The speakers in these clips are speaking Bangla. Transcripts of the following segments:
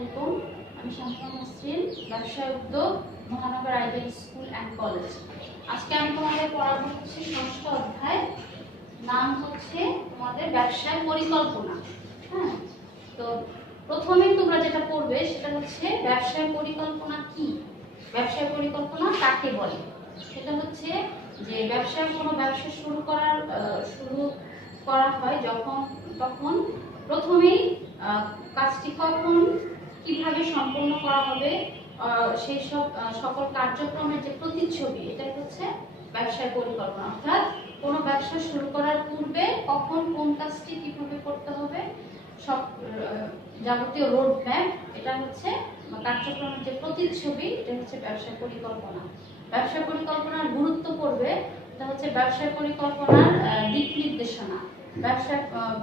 আলাইকুম। আমি শান্তনা নাসরিন, ব্যবসায় উদ্যোগ, মহানগর আইডিয়াল স্কুল অ্যান্ড কলেজ। আজকে আমি তোমাদের পড়াবো হচ্ছে ষষ্ঠ অধ্যায়, নাম হচ্ছে তোমাদের ব্যবসায় পরিকল্পনা। হ্যাঁ, তো প্রথমে তোমরা যেটা পড়বে সেটা হচ্ছে ব্যবসায় পরিকল্পনা কি, ব্যবসায় পরিকল্পনা কাকে বলে। সেটা হচ্ছে যে কোনো ব্যবসা শুরু করা হয় তখন প্রথমেই কাজটি কখন কিভাবে সম্পন্ন করা হবে, সেই সকল কার্যক্রমের যে প্রতিচ্ছবি, এটা হচ্ছে ব্যবসায় পরিকল্পনা। অর্থাৎ কোনো ব্যবসা শুরু করার পূর্বে কখন কোন কাজটি কিভাবে করতে হবে, সব যাবতীয় রোড ম্যাপ, এটা হচ্ছে কার্যক্রমের যে প্রতিচ্ছবি, এটা হচ্ছে ব্যবসায় পরিকল্পনা। ব্যবসায় পরিকল্পনার গুরুত্ব পড়বে, এটা হচ্ছে ব্যবসায় পরিকল্পনার দিক নির্দেশনা।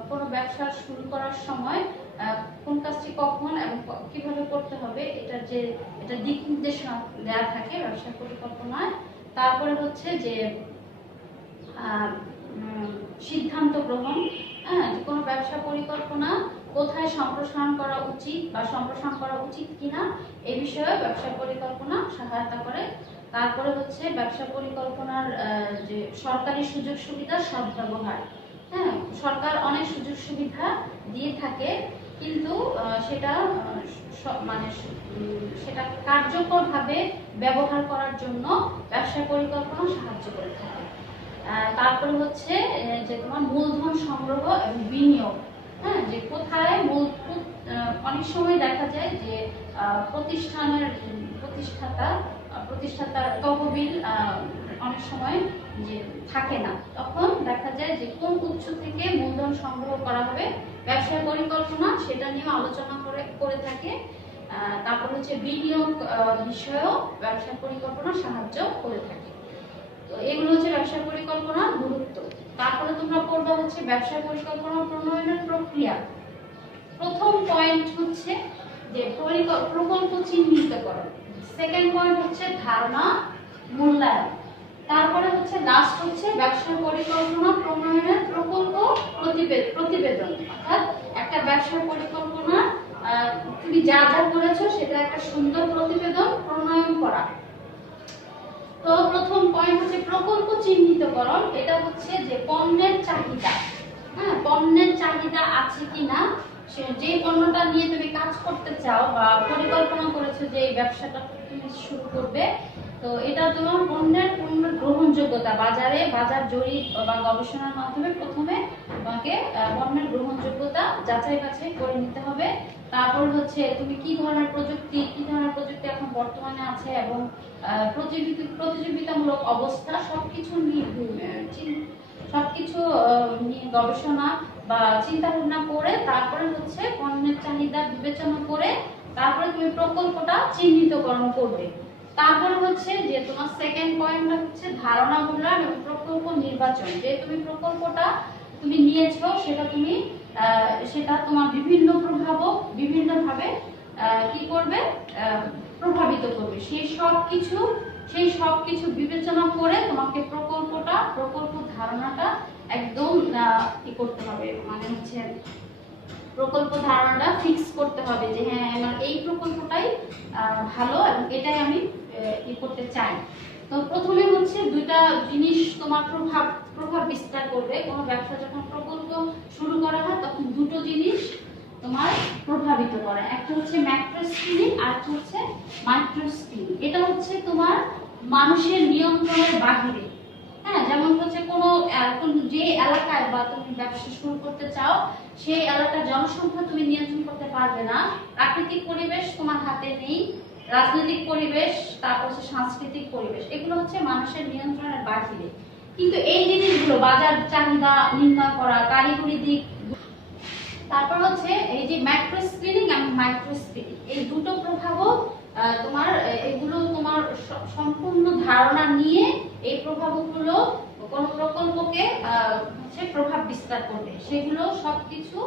কোনো ব্যবসা শুরু করার সময় কোন কাজটি কখন এবং কিভাবে করতে হবে, এটা দিক নির্দেশনা দেওয়া থাকে ব্যবসায় পরিকল্পনায়। তারপরে হচ্ছে যে সিদ্ধান্ত গ্রহণ, কোনো ব্যবসা পরিকল্পনা কোথায় সম্প্রসারণ করা উচিত বা সম্প্রসারণ করা উচিত কিনা, এই বিষয়ে ব্যবসা পরিকল্পনা সহায়তা করে। তারপরে হচ্ছে ব্যবসা পরিকল্পনার যে সরকারি সুযোগ সুবিধার সদ্ব্যবহার। হ্যাঁ, সরকার অনেক সুযোগ সুবিধা দিয়ে থাকে, কিন্তু সেটা কার্যকরভাবে ব্যবহার করার জন্য ব্যবসা পরিকল্পনা সাহায্য করে থাকে। তারপরে হচ্ছে যে তোমার মূলধন সংগ্রহ এবং বিনিয়োগ। হ্যাঁ, যে কোথায় অনেক সময় দেখা যায় যে প্রতিষ্ঠাতার তহবিল অনেক সময় যে থাকে না, তখন দেখা যায় যে কোন উৎস থেকে মূলধন সংগ্রহ করা হবে, ব্যবসায় পরিকল্পনা সেটা নিয়ে আলোচনা করে থাকে। তারপর হচ্ছে বিনিয়োগ বিষয়েও ব্যবসা পরিকল্পনা সাহায্য করে থাকে। তো এগুলো হচ্ছে ব্যবসা পরিকল্পনার গুরুত্ব। তারপরে তোমরা পড়বা হচ্ছে ব্যবসা পরিকল্পনা প্রণয়নের প্রক্রিয়া। প্রথম পয়েন্ট হচ্ছে যে প্রকল্প চিহ্নিতকরণ, সেকেন্ড পয়েন্ট হচ্ছে ধারণা মূল্যায়ন, তারপরে হচ্ছে লাস্ট হচ্ছে ব্যবসা পরিকল্পনা প্রণয়নের প্রকল্প প্রতিবেদন। অর্থাৎ একটা ব্যবসা পরিকল্পনা তুমি যা যা করেছো সেটা একটা সুন্দর প্রতিবেদন প্রণয়ন করা। তো প্রথম পয়েন্ট হচ্ছে প্রকল্প চিহ্নিতকরণ। এটা হচ্ছে যে পণ্যের চাহিদা, পণ্যের চাহিদা আছে কিনা, যে পণ্যটা নিয়ে তুমি কাজ করতে চাও বা পরিকল্পনা করেছো যে এই ব্যবসাটা তুমি শুরু করবে, তো এটা তোমার পণ্যের গ্রহণযোগ্যতা, বাজার জরিপ বা গবেষণার মাধ্যমে প্রথমে তোমাকে পণ্যের গ্রহণযোগ্যতা যাচাই বাছাই করে নিতে হবে। তারপর হচ্ছে তুমি কি ধরনের প্রযুক্তি এখন বর্তমানে আছে এবং প্রতিযোগিতামূলক অবস্থা, সবকিছু নিয়ে গবেষণা বা চিন্তা ভাবনা করে তারপরে হচ্ছে পণ্যের চাহিদা বিবেচনা করে তারপরে তুমি প্রকল্পটা চিহ্নিতকরণ করবে। তারপরে হচ্ছে যে তোমার সেকেন্ড পয়েন্টটা হচ্ছে ধারণা মূল্যায়ন এবং প্রকল্প নির্বাচন। যে তুমি প্রকল্পটা তুমি নিয়েছো, সেটা তোমার বিভিন্নভাবে কি করবে, প্রভাবিত করবে। সেই সব কিছু বিবেচনা করে তোমাকে প্রকল্প ধারণাটা একদম কি করতে হবে, মানে হচ্ছে প্রকল্প ধারণাটা ফিক্স করতে হবে যে হ্যাঁ, আমার এই প্রকল্পটাই ভালো এবং এটাই আমি করতে চাই। তো প্রথমে হচ্ছে দুইটা জিনিস তোমার প্রভাব বিস্তার করবে। কোনো ব্যবসা যখন প্রকল্প শুরু করা হয় তখন দুটো জিনিস তোমার প্রভাবিত করে, একটা হচ্ছে ম্যাক্রো স্কেলিং আর একটা হচ্ছে মাইক্রো স্কেলিং। এটা হচ্ছে তোমার মানুষের নিয়ন্ত্রণের বাহিরে। হ্যাঁ, যেমন হচ্ছে যে এলাকায় বা তুমি ব্যবসা শুরু করতে চাও সেই এলাকার জনসংখ্যা তুমি নিয়ন্ত্রণ করতে পারবে না, প্রাকৃতিক পরিবেশ তোমার হাতে নেই, রাজনৈতিক পরিবেশ, তারপর হচ্ছে সাংস্কৃতিক পরিবেশ, এগুলো হচ্ছে মানুষের নিয়ন্ত্রণের বাহিরে। কিন্তু এই জিনিসগুলো বাজার চাহিদা নির্ণয় করা, কারিগরি দিক, তারপর হচ্ছে এই যে ম্যাক্রো স্কেলিং এবং মাইক্রো স্কেলিং, এই দুটো প্রভাবও এগুলো তোমার সম্পূর্ণ ধারণা নিয়ে এই প্রভাবগুলো কোন প্রকল্পকে হচ্ছে প্রভাব বিস্তার করবে। সেগুলো সবকিছু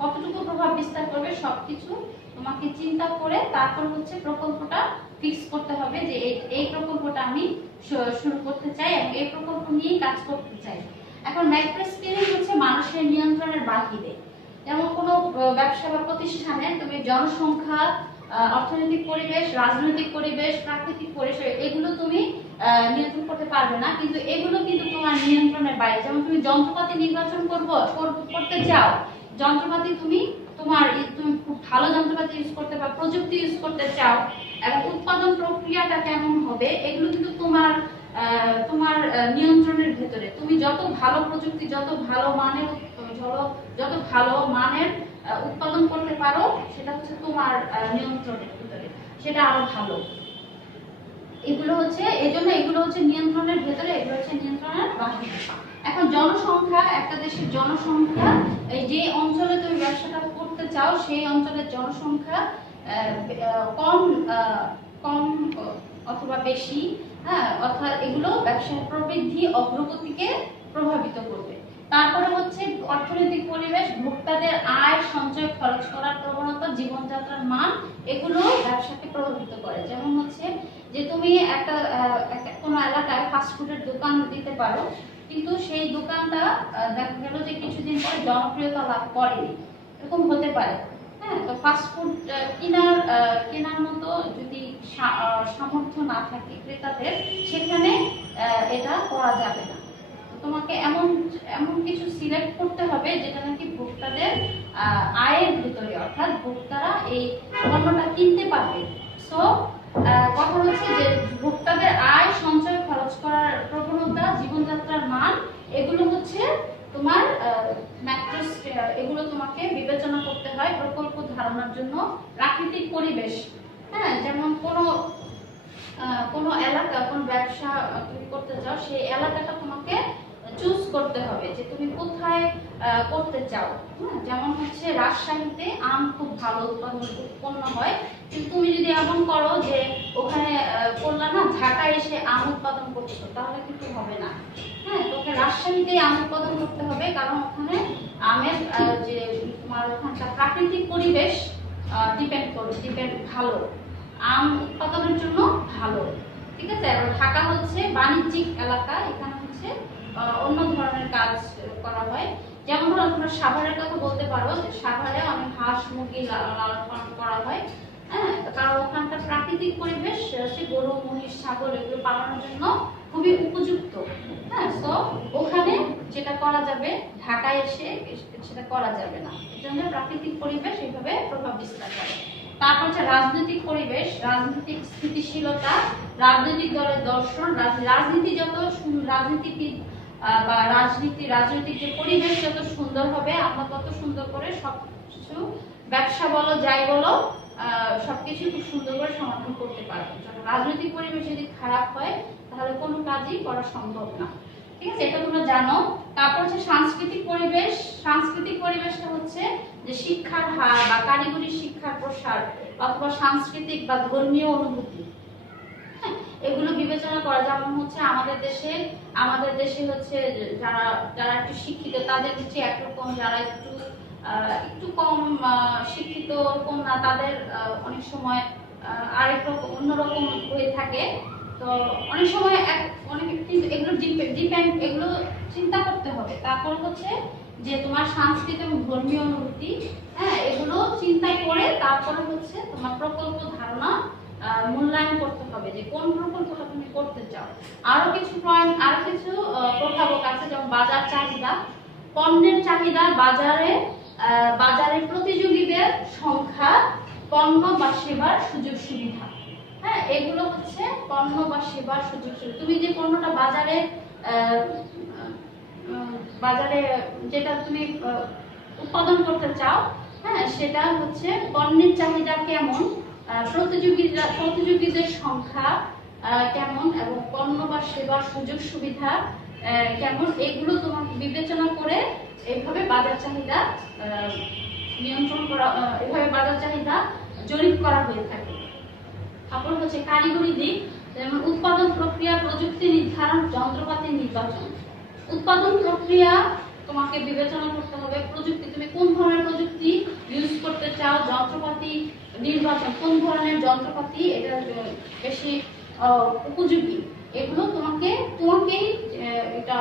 কতটুকু প্রভাব বিস্তার করবে সবকিছু তোমাকে চিন্তা করে তারপর হচ্ছে প্রকল্পটা ফিক্স করতে হবে যে এই প্রকল্পটা আমি শুরু করতে চাই এবং এই প্রকল্প নিয়েই কাজ করতে চাই। এখন ম্যাক্রো স্কেলিং হচ্ছে মানুষের নিয়ন্ত্রণের বাহিরে। যেমন কোনো ব্যবসা বা প্রতিষ্ঠানে তুমি জনসংখ্যা, অর্থনৈতিক পরিবেশ, রাজনৈতিক পরিবেশ, প্রাকৃতিক পরিবেশ এগুলো তুমি নিয়ন্ত্রণ করতে পারবে না, কিন্তু এগুলো কিন্তু তোমার নিয়ন্ত্রণের বাইরে। যেমন তুমি যন্ত্রপাতি নির্বাচন করতে চাও, যন্ত্রপাতি তুমি খুব ভালো যন্ত্রপাতি ইউজ করতে বা প্রযুক্তি ইউজ করতে চাও, এবং উৎপাদন প্রক্রিয়াটা কেমন হবে এগুলো কিন্তু তোমার নিয়ন্ত্রণের ভেতরে। তুমি যত ভালো প্রযুক্তি, যত ভালো মানের উৎপাদন করতে পারো, সেটা হচ্ছে তোমার নিয়ন্ত্রণের ভিতরে, সেটা আরো ভালো। এগুলো হচ্ছে নিয়ন্ত্রণের ভেতরে, এগুলো হচ্ছে নিয়ন্ত্রণের বাহিরে। এখন জনসংখ্যা, একটা দেশের জনসংখ্যা, যে অঞ্চলে তুমি ব্যবসাটা করতে চাও সেই অঞ্চলের জনসংখ্যা কম অথবা বেশি, হ্যাঁ, অর্থাৎ এগুলো ব্যবসার প্রবৃদ্ধি, অগ্রগতিকে প্রভাবিত করবে। তারপরে হচ্ছে অর্থনৈতিক পরিবেশ, ভোক্তাদের আয়, সঞ্চয়, খরচ করার প্রবণতা, জীবনযাত্রার মান, এগুলো ব্যবসাকে প্রভাবিত করে। যেমন হচ্ছে যে তুমি একটা কোনো এলাকায় ফাস্টফুডের দোকান দিতে পারো, কিন্তু সেই দোকানটা দেখা গেল যে কিছুদিন পরে জনপ্রিয়তা লাভ করেনি, এরকম হতে পারে। হ্যাঁ, তো ফাস্টফুড কেনার মতো যদি সামর্থ্য না থাকে ক্রেতাদের, সেখানে এটা করা যাবে না। তোমাকে এমন কিছু সিলেক্ট করতে হবে যেটা নাকি ভোক্তাদের আয়ের ভিতরে, অর্থাৎ ভোক্তারা এই পণ্যটা কিনতে পারবে। সো কথা হচ্ছে যে ভোক্তাদের আয়, সঞ্চয়, খরচ করার প্রবণতা, জীবনযাত্রার মান, এগুলো হচ্ছে তোমার এগুলো তোমাকে বিবেচনা করতে হয় প্রকল্প ধারণার জন্য। প্রাকৃতিক পরিবেশ, হ্যাঁ, যেমন কোনো এলাকা, কোন ব্যবসা তুমি করতে চাও, সেই এলাকাটা তোমাকে চুজ করতে হবে যে তুমি কোথায় করতে চাও। যেমন হচ্ছে রাজশাহীতে আম খুব ভালো উৎপন্ন হয়, কিন্তু তুমি যদি এমন করো যে ওখানে করলা না, ঢাকায় এসে আম উৎপাদন করছো, তাহলে কিন্তু হবে না। হ্যাঁ, তোকে রাজশাহীতে আম উৎপাদন করতে হবে, কারণ ওখানে আমের যে তোমার ওখানকার প্রাকৃতিক পরিবেশ ডিপেন্ড ভালো, আম উৎপাদনের জন্য ভালো। ঠিক আছে, আর ঢাকা হচ্ছে বাণিজ্যিক এলাকা, এখানে হচ্ছে অন্য ধরনের কাজ করা হয়। যেমন ধরো তোমরা সাভারের কথা বলতে পারো, যে সাভারে অনেক হাঁস মুরগি লালন পালন করা হয়। হ্যাঁ, কারণ ওখানকার প্রাকৃতিক পরিবেশ হচ্ছে গরু, মহিষ, ছাগল এগুলো পালনের জন্য খুবই উপযুক্ত। হ্যাঁ, তো ওখানে যেটা করা যাবে, ঢাকায় এসে সেটা করা যাবে না। এর জন্য প্রাকৃতিক পরিবেশ এইভাবে প্রভাব বিস্তার করে। তারপর হচ্ছে রাজনৈতিক পরিবেশ, রাজনৈতিক স্থিতিশীলতা, রাজনৈতিক দলের দর্শন, রাজনীতিবিদ বা রাজনৈতিক যে পরিবেশ যত সুন্দর হবে, আমরা তত সুন্দর করে সবকিছু, ব্যবসা বলো যাই বলো, সবকিছু খুব সুন্দর করে সমাধান করতে পারবো। রাজনৈতিক পরিবেশ যদি খারাপ হয়, তাহলে কোনো কাজই করা সম্ভব না। ঠিক আছে, এটা তোমরা জানো। তারপর হচ্ছে সাংস্কৃতিক পরিবেশ। সাংস্কৃতিক পরিবেশটা হচ্ছে যে শিক্ষার হার বা কারিগরি শিক্ষার প্রসার, অথবা সাংস্কৃতিক বা ধর্মীয় অনুভূতি, এগুলো বিবেচনা করা। যেমন হচ্ছে আমাদের দেশে হচ্ছে যারা একটু শিক্ষিত তাদের হচ্ছে একরকম, যারা একটু কম শিক্ষিত ওরকম না, তাদের অনেক সময় আরেক রকম, অন্যরকম হয়ে থাকে। তো অনেক সময় কিন্তু এগুলো চিন্তা করতে হবে। তারপর হচ্ছে যে তোমার সাংস্কৃতিক এবং ধর্মীয় অনুভূতি, হ্যাঁ, এগুলো চিন্তা করে তারপরে হচ্ছে তোমার প্রকল্প ধারণা মূল্যায়ন করতে হবে যে কোন প্রকল্পটা তুমি করতে চাও। আরো কিছু প্রভাবক আছে, যেমন বাজার চাহিদা, পণ্যের চাহিদা, বাজারে প্রতিযোগীদের সংখ্যা, পণ্য বা সেবার সুযোগ সুবিধা। হ্যাঁ, এগুলো হচ্ছে পণ্য বা সেবার সুযোগ সুবিধা। তুমি যে পণ্যটা বাজারে যেটা তুমি উৎপাদন করতে চাও, হ্যাঁ, সেটা হচ্ছে পণ্যের চাহিদা কেমন, প্রতিযোগীদের সংখ্যা কেমন, এবং পণ্য বা সেবার সুযোগ সুবিধা কেমন, এগুলো তোমাকে বিবেচনা করে এইভাবে বাজার চাহিদা জরিপ করা হয়ে থাকে। তারপর হচ্ছে কারিগরি দিক, যেমন উৎপাদন প্রক্রিয়া, প্রযুক্তি নির্ধারণ, যন্ত্রপাতি নির্বাচন। উৎপাদন প্রক্রিয়া তোমাকে বিবেচনা করতে হবে, প্রযুক্তি, তুমি কোন ধরনের প্রযুক্তি ইউজ করতে চাও, যন্ত্রপাতি নির্বাচন, কোন ধরনের যন্ত্রপাতি এটা বেশি উপযোগী, এগুলো তোমাকেই এটা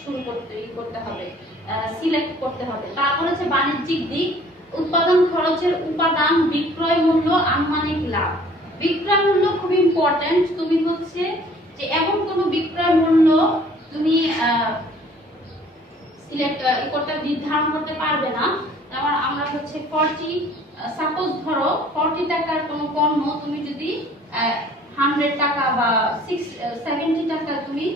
শুরু করতে হবে, সিলেক্ট করতে হবে। তারপর হচ্ছে বাণিজ্যিক দিক, উৎপাদন খরচের উপাদান, বিক্রয় মূল্য, আনুমানিক লাভ। বিক্রয় মূল্য খুব ইম্পর্টেন্ট। তুমি হচ্ছে যে এমন কোনো বিক্রয় মূল্য তুমি নির্ধারণ করতে পারবে না। যেমন আমরা হচ্ছে 40, সাপোজ ধরো 40 টাকার কোনো পণ্য তুমি যদি 100 টাকা বা 70 টাকা তুমি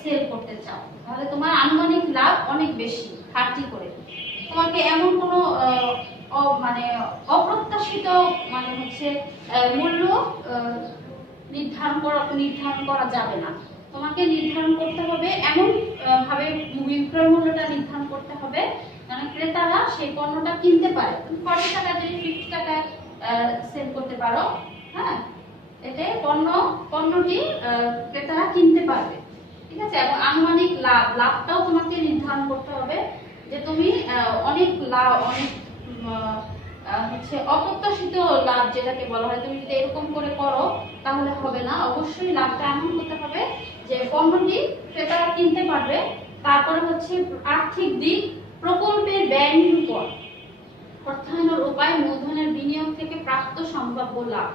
সেল করতে চাও, তাহলে তোমার আনুমানিক লাভ অনেক বেশি 30 করে। তোমাকে এমন কোনো মানে অপ্রত্যাশিত মানে হচ্ছে মূল্য নির্ধারণ করা যাবে না। তোমাকে নির্ধারণ করতে হবে এমন ভাবে বিক্রয় মূল্যটা নির্ধারণ করতে হবে মানে ক্রেতারা সেই পণ্যটা কিনতে পারে। তুমি 40 টাকা যদি 50 টাকায় সেল করতে পারো, হ্যাঁ, এতে পণ্যটি ক্রেতারা কিনতে পারবে, ঠিক আছে। এবং আনুমানিক লাভটাও তোমাকে নির্ধারণ করতে হবে যে তুমি অনেক হচ্ছে অপ্রত্যাশিত লাভ যেটাকে বলা হয়, তুমি যদি এরকম করে করো তাহলে হবে না। অবশ্যই লাভটা এমন হতে হবে যে পণ্যটি ক্রেতারা কিনতে পারবে। তারপরে হচ্ছে আর্থিক দিক, প্রকল্পের ব্যয় নিরূপণ, অর্থায়নের উপায়, মূলধনের বিনিয়োগ থেকে প্রাপ্ত সম্ভাব্য লাভ।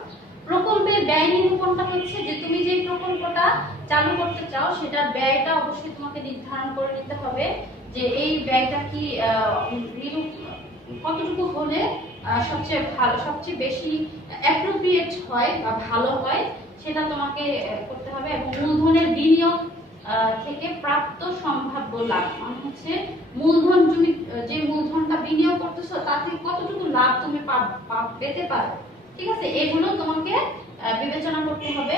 প্রকল্পের ব্যয় নিরূপণটা হচ্ছে যে তুমি যে প্রকল্পটা চালু করতে চাও সেটার ব্যয়টা অবশ্যই তোমাকে নির্ধারণ করে নিতে হবে যে এই ব্যয়টা কি কতটুকু হলে সবচেয়ে ভালো, সবচেয়ে বেশি অ্যাপ্রোপ্রিয়েট হয় বা ভালো হয়, সেটা তোমাকে করতে হবে। এবং মূলধনের বিনিয়োগ থেকে প্রাপ্ত সম্ভাব্য লাভ, মানে হচ্ছে মূলধন, তুমি যে মূলধনটা বিনিয়োগ করতেছো তা থেকে কতটুকু লাভ তুমি পেতে পারো, ঠিক আছে। এগুলো তোমাকে বিবেচনা করতে হবে।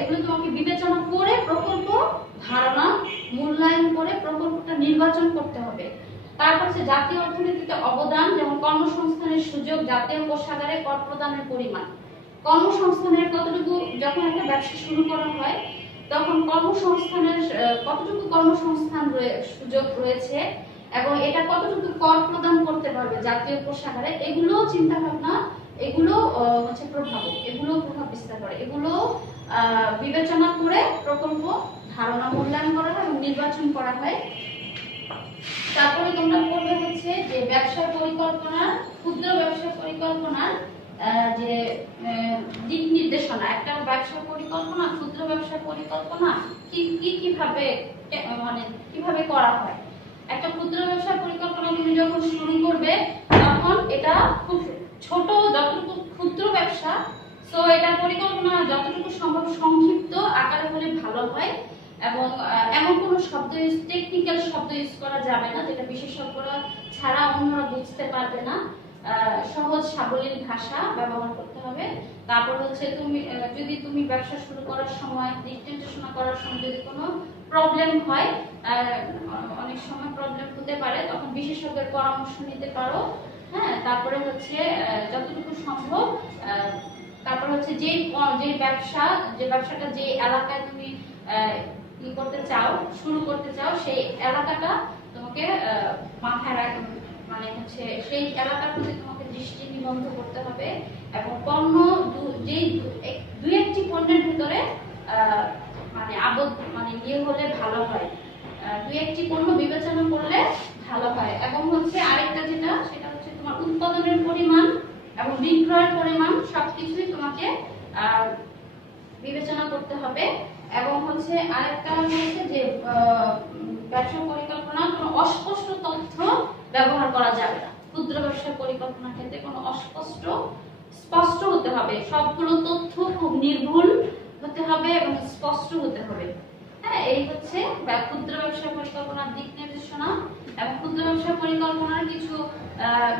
এগুলো তোমাকে বিবেচনা করে প্রকল্প ধারণা মূল্যায়ন করে প্রকল্পটা নির্বাচন করতে হবে। তারপর হচ্ছে জাতীয় অর্থনীতিতে অবদান, যেমন কর্মসংস্থানের সুযোগ, জাতীয় কোষাগারে কর প্রদানের পরিমাণ। কর্মসংস্থানের কতটুকু, যখন একটা ব্যবসা শুরু করা হয় তখন কতটুকু কর্মসংস্থান সুযোগ রয়েছে এবং এটা কতটুকু কর প্রদান করতে পারবে জাতীয় কোষাগারে, এগুলো চিন্তা ভাবনা, এগুলো হচ্ছে এগুলো প্রভাব বিস্তার করে। এগুলো বিবেচনা করে প্রকল্প ধারণা মূল্যায়ন করা হয় এবং নির্বাচন করা হয়। তারপরে তোমরা পড়বে হচ্ছে যে ব্যবসার পরিকল্পনা, ক্ষুদ্র ব্যবসার পরিকল্পনার যে দিক নির্দেশনা। একটা ব্যবসার পরিকল্পনা, ক্ষুদ্র ব্যবসার পরিকল্পনা কিভাবে মানে কিভাবে করা হয়। একটা ক্ষুদ্র ব্যবসার পরিকল্পনা তুমি যখন শুরু করবে তখন এটা খুব ছোট, যতটুকু ক্ষুদ্র ব্যবসা, সো এটা পরিকল্পনা যতটুকু সম্ভব সংক্ষিপ্ত আকারে হলে ভালো হয়। এবং এমন কোনো টেকনিক্যাল শব্দ ইউজ করা যাবে না যেটা বিশেষজ্ঞরা ছাড়া অন্যরা বুঝতে পারবে না। সহজ সাবলীল ভাষা ব্যবহার করতে হবে। তারপর হচ্ছে যদি তুমি ব্যবসা শুরু করার সময়, দিক নির্দেশনা করার সময় যদি কোনো প্রবলেম হয়, অনেক সময় প্রবলেম হতে পারে, তখন বিশেষজ্ঞের পরামর্শ নিতে পারো, হ্যাঁ। তারপরে হচ্ছে যতটুকু সম্ভব, তারপর হচ্ছে যে ব্যবসাটা যে এলাকায় তুমি শুরু করতে চাও সেই এলাকাটা তোমাকে মাথায় রাখতে, মানে হচ্ছে সেই এলাকার প্রতি তোমাকে দৃষ্টি নিবদ্ধ করতে হবে। এবং পণ্য দুই একটি পণ্যের ভিতরে মানে ইয়ে হলে ভালো হয়, দুই একটি পণ্য বিবেচনা করলে ভালো হয়। এবং হচ্ছে আরেকটা সেটা হচ্ছে তোমার উৎপাদনের পরিমাণ এবং বিক্রয়ের পরিমাণ সবকিছুই তোমাকে বিবেচনা করতে হবে। এবং হচ্ছে আরেকটা হচ্ছে যে ব্যবসা পরিকল্পনা কোনো অস্পষ্ট তথ্য ব্যবহার করা যাবে না। ক্ষুদ্র ব্যবসা পরিকল্পনার ক্ষেত্রে কোনো স্পষ্ট হতে হবে, সবগুলো তথ্য খুব নির্ভুল হতে হবে এবং স্পষ্ট হতে হবে, হ্যাঁ। এই হচ্ছে ক্ষুদ্র ব্যবসা পরিকল্পনার দিক নির্দেশনা। এবং ক্ষুদ্র ব্যবসা পরিকল্পনার কিছু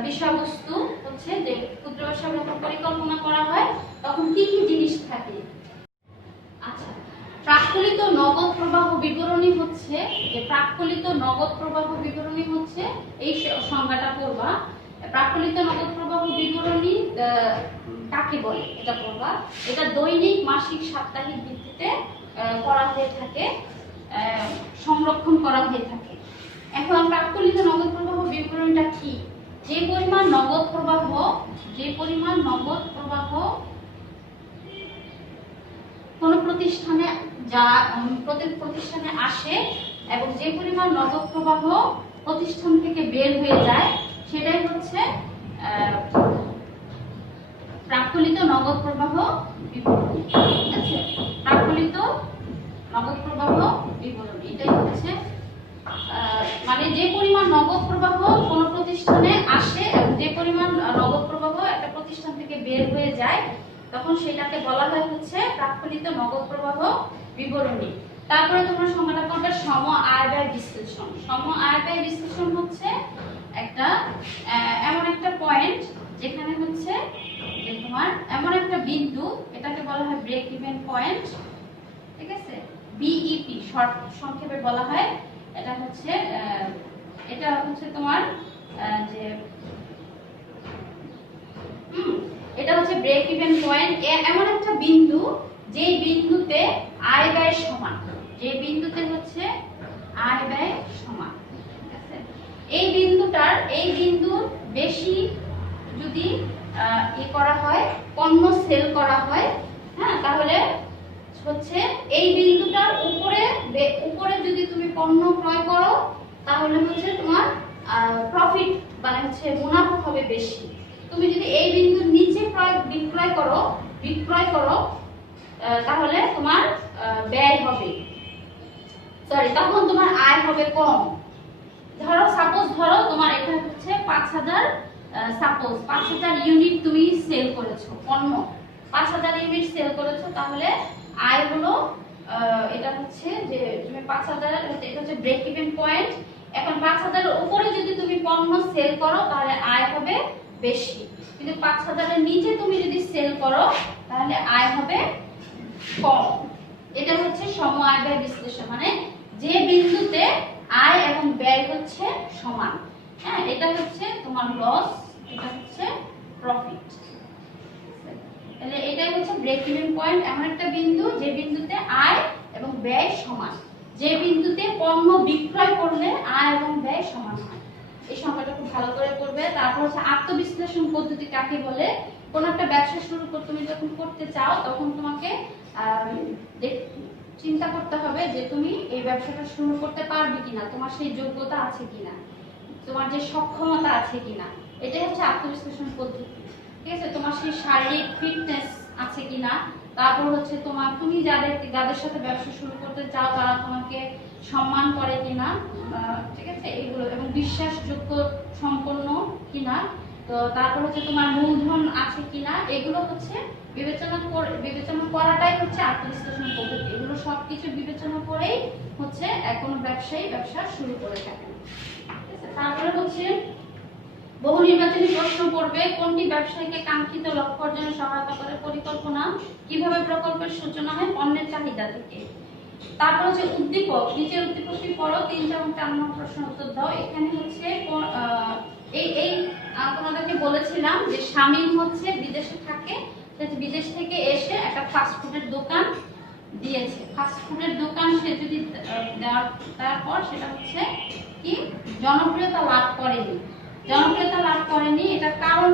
বিষয়বস্তু হচ্ছে যে ক্ষুদ্র ব্যবসা পরিকল্পনা করা হয় তখন কি কি জিনিস থাকে। আচ্ছা, প্রাক্কলিত নগদ প্রবাহ বিবরণী হচ্ছে এই সংজ্ঞাটা পড়বা। প্রাক্কলিত নগদ প্রবাহ বিবরণী কাকে বলে এটা পড়বা। এটা দৈনিক, মাসিক, সাপ্তাহিক ভিত্তিতে করা হয়ে থাকে, সংরক্ষণ করা হয়ে থাকে। এখন প্রাক্কলিত নগদ প্রবাহ বিবরণীটা কি? যে পরিমাণ নগদ প্রবাহ কোন প্রতিষ্ঠানে আসে এবং যে পরিমাণ নগদ প্রবাহ প্রতিষ্ঠান থেকে বের হয়ে যায় সেটাই হচ্ছে প্রাক্কলিত নগদ প্রবাহ বিবরণী। ঠিক আছে, প্রাক্কলিত নগদ প্রবাহ বিবরণী এটাই হচ্ছে মানে যে পরিমাণ নগদ প্রবাহ কোনো প্রতিষ্ঠানে আসে এবং যে পরিমাণ নগদ প্রবাহ একটা প্রতিষ্ঠান থেকে বের হয়ে যায় তখন সেটাকে বলা হয় হচ্ছে প্রাক্কলিত নগদ প্রবাহ বিবরণী। তারপরে তোমরা সংজ্ঞাটা করবে সম আয় ব্যয় বিশ্লেষণ। সম আয় ব্যয় বিশ্লেষণ হচ্ছে একটা এমন একটা পয়েন্ট যেখানে হচ্ছে যে তোমার এমন একটা বিন্দু, এটাকে বলা হয় ব্রেক ইভেন পয়েন্ট। ঠিক আছে, বিইপি শর্ট সংক্ষেপে বলা হয়। এটা হচ্ছে তোমার যে এটা হচ্ছে ব্রেক ইভেন পয়েন্ট, এমন একটা বিন্দু যেই বিন্দুতে আয় ব্যয় সমান, যে বিন্দুতে হচ্ছে আয় ব্যয় সমান। ঠিক আছে, এই বিন্দুর বেশি যদি করা হয়, পণ্য সেল করা হয়, হ্যাঁ, তাহলে হচ্ছে এই বিন্দুটার উপরে যদি তুমি পণ্য ক্রয় করো তাহলে হচ্ছে তোমার প্রফিট মানে হচ্ছে মুনাফা হবে বেশি। তুমি যদি এই বিন্দুর নিচে বিক্রয় করো তাহলে তোমার ব্যয় হবে, তখন তোমার আয় হবে কম। ধরো তোমার এটা হচ্ছে 5000 ইউনিট তুমি সেল করেছো, পণ্য 5000 ইউনিট সেল করেছো, তাহলে আয় হলো এটা হচ্ছে যে তুমি 5000, এটা হচ্ছে ব্রেক ইভেন পয়েন্ট। এখন 5000 এর উপরে যদি তুমি পণ্য সেল করো তাহলে আয় হবে বেশি, কিন্তু 5000 এর নিচে তুমি যদি সেল করো তাহলে আয় হবে কম। এটা হচ্ছে সম আয় ব্যয় বিশ্লেষণ, মানে যে বিন্দুতে আয় এবং ব্যয় হচ্ছে সমান। হ্যাঁ, এটা হচ্ছে তোমার লস, এটা হচ্ছে প্রফিট। তাহলে এটাই হচ্ছে ব্রেক ইভেন পয়েন্ট, এমন একটা বিন্দু যে বিন্দুতে আয় এবং ব্যয় সমান, যে বিন্দুতে পণ্য বিক্রয় করলে আয় এবং ব্যয় সমান হয়। এই সংখ্যাটা খুব ভালো করে পড়বে। তারপর হচ্ছে আত্মবিশ্লেষণ পদ্ধতি কাকে বলে। কোন একটা ব্যবসা শুরু তুমি যখন করতে চাও তখন তোমাকে চিন্তা করতে হবে যে তুমি এই ব্যবসাটা শুরু করতে পারবে কিনা, তোমার সেই যোগ্যতা আছে কিনা, তোমার যে সক্ষমতা আছে কিনা। এটাই হচ্ছে আত্মবিশ্লেষণ পদ্ধতি। ঠিক আছে, তোমার সেই শারীরিক ফিটনেস আছে কিনা, তারপর হচ্ছে তুমি যাদের সাথে ব্যবসা শুরু করতে চাও তারা তোমাকে সম্মান করে কিনা, ঠিক আছে, এগুলো, এবং বিশ্বাসযোগ্য সম্পন্ন কিনা, তো তারপর হচ্ছে তোমার মূলধন আছে কিনা, এগুলো হচ্ছে বিবেচনা করাটাই হচ্ছে আত্মবিশ্লেষণ পদ্ধতি। এগুলো সবকিছু বিবেচনা করেই হচ্ছে কোনো ব্যবসায়ী ব্যবসা শুরু করে থাকেন। তারপরে হচ্ছে বহু নির্বাচনী প্রশ্ন পড়বে, কোনটি ব্যবসায়ীকে কাঙ্ক্ষিত লক্ষ্য অর্জনে সহায়তা করে? পরিকল্পনা। কিভাবে প্রকল্পের সূচনা হয়? পণ্যের চাহিদা থেকে। তারপর হচ্ছে উদ্দীপক, নিচের উদ্দীপকটি পড়ো, 3 এবং 4 নম্বর প্রশ্ন উত্তর দাও। এখানে হচ্ছে এই তোমাদেরকে বলেছিলাম যে শামিম হচ্ছে বিদেশে থাকে, বিদেশ থেকে এসে একটা ফাস্ট ফুডের দোকান দিয়েছে। ফাস্ট ফুডের দোকান সে যদি দেওয়ার পর সেটা হচ্ছে কি জনপ্রিয়তা লাভ করেনি। এটা কারণ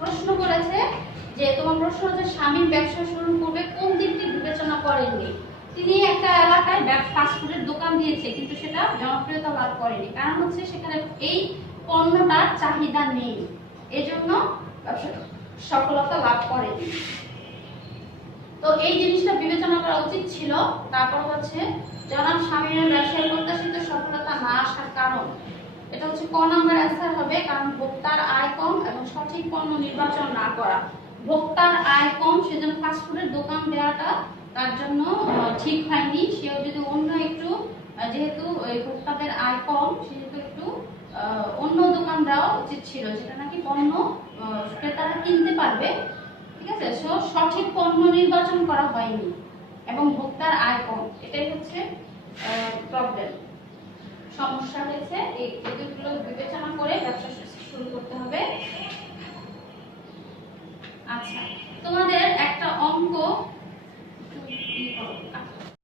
প্রশ্ন করেছে যে তোমার প্রশ্ন হচ্ছে শামিম ব্যবসা শুরু করবে, কোন দিকটি বিবেচনা করেননি? তিনি একটা এলাকায় ফাস্ট ফুডের দোকান দিয়েছে কিন্তু সেটা জনপ্রিয়তা লাভ করেনি, কারণ হচ্ছে সেখানে এই পণ্যটার চাহিদা নেই, এজন্য ব্যবসাটা সফলতা লাভ করেনি। তো এই জিনিসটা বিবেচনা করা উচিত ছিল। তারপর হচ্ছে জনাব শামিমের ব্যবসায় প্রত্যাশিত সফলতা না আসার কারণ, এটা হচ্ছে ক নাম্বার অ্যান্সার হবে, কারণ ভোক্তার আয় কম এবং সঠিক পণ্য নির্বাচন না করা। ভোক্তার আয় কম, সেজন্য ফাস্ট ফুডের দোকান দেওয়াটা তার জন্য ঠিক হয়নি। সেও যদি অন্য একটু, যেহেতু ভোক্তাদের আয় কম সেহেতু একটু অন্য দোকান দেওয়া উচিত ছিল, যেটা নাকি পণ্য ক্রেতারা কিনতে পারবে। ঠিক আছে, সঠিক পণ্য নির্বাচন করা হয়নি এবং ভোক্তার আয় কম, এটাই হচ্ছে প্রবলেম, সমস্যা হয়েছে। এগুলো বিবেচনা করে ব্যবসা শুরু করতে হবে। আচ্ছা, তোমাদের একটা অঙ্ক